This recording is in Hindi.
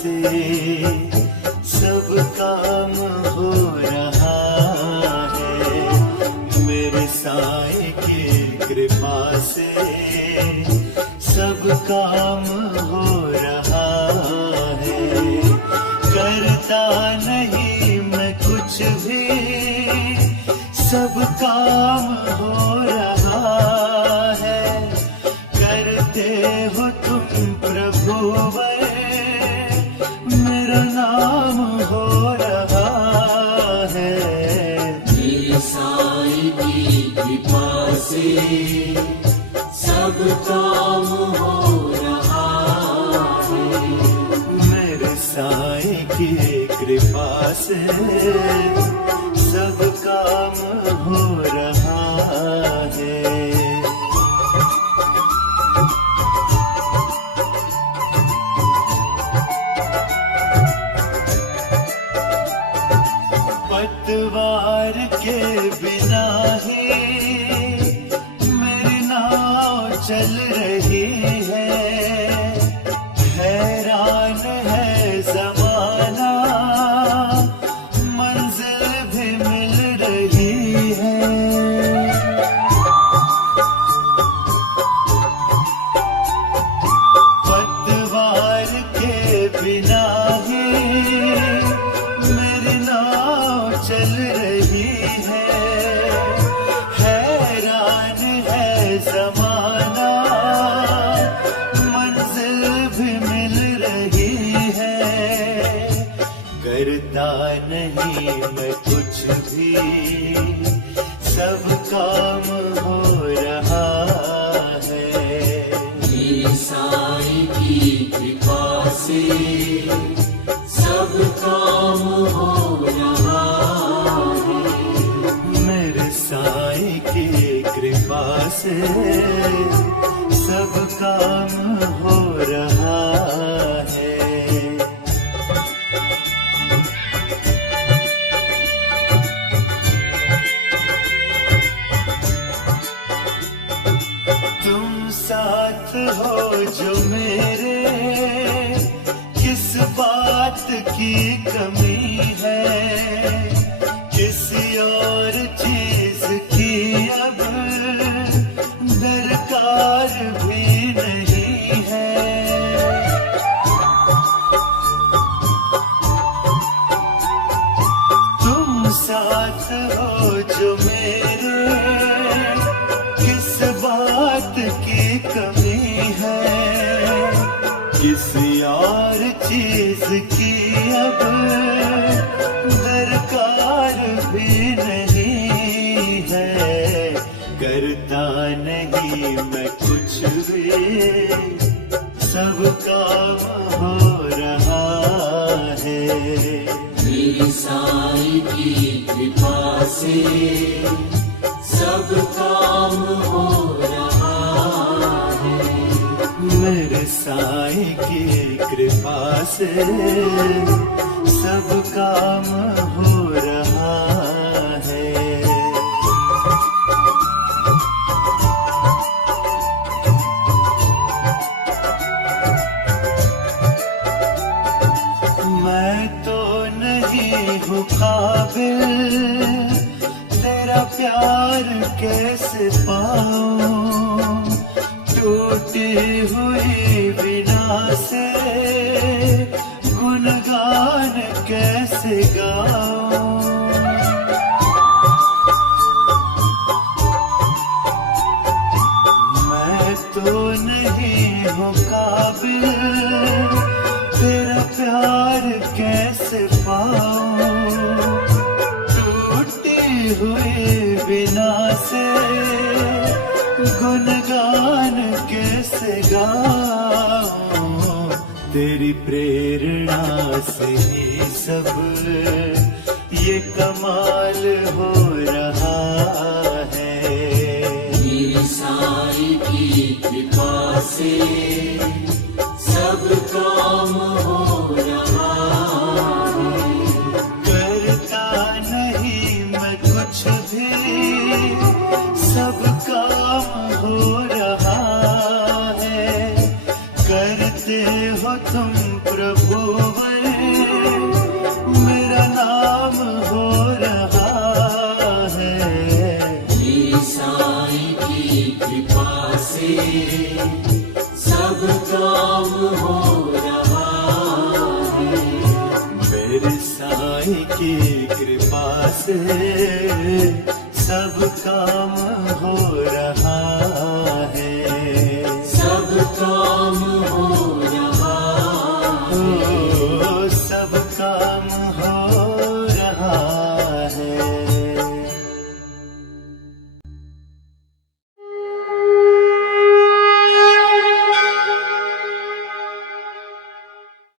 से सब काम हो रहा है। मेरे साईं की कृपा से सब काम हो रहा है। करता नहीं मैं कुछ भी, सब काम हो रहा है। करते हो तुम प्रभुवर, मेरा नाम हो रहा है। मेरे साईं की कृपा से सब काम हो रहा है। मेरे साईं की कृपा से सब काम हो रहा है। पतवार के बिना ही मेरी नाव चल रही है। हैरान है ज़माना, मंजिल भी मिल रही है। पतवार के बिना ही मेरी नाव चल रही है। हैरान है ज़माना, मंजिल भी मिल रही है। करता नहीं मैं कुछ भी, सब काम हो रहा है। मेरे साईं की कृपा से सब काम हो रहा है। मेरे साईं की कृपा से सब काम हो रहा है। तुम साथ हो जो मेरे, किस बात की कमी है। किसी और चीज की अब दरकार भी नहीं है। तुम साथ हो जो मेरे, किस बात की कमी है। किसी और चीज की अब दरकार भी नहीं है। करता नहीं मैं कुछ भी, सब काम हो रहा है। मेरे साईं की कृपा से सब काम हो रहा है। मेरे साईं की कृपा से सब काम हो रहा है। मैं तो नहीं हूँ काबिल, तेरा प्यार कैसे पाऊं। टूटी हुई बिना से गुणगान कैसे गाऊं। मैं तो नहीं हूँ काबिल, तेरा प्यार कैसे पाऊं। टूटी हुई बिना से गुणगान कैसे गाऊं। तेरी प्रेरणा से ही सब ये कमाल हो रहा है। मेरे साईं की कृपा से सब काम हो रहा है। करता नहीं मैं कुछ भी, सब काम हो रहा है। करते हो तुम प्रभु साईं की कृपा से सब काम हो रहा है। सब काम हो रहा है। सब काम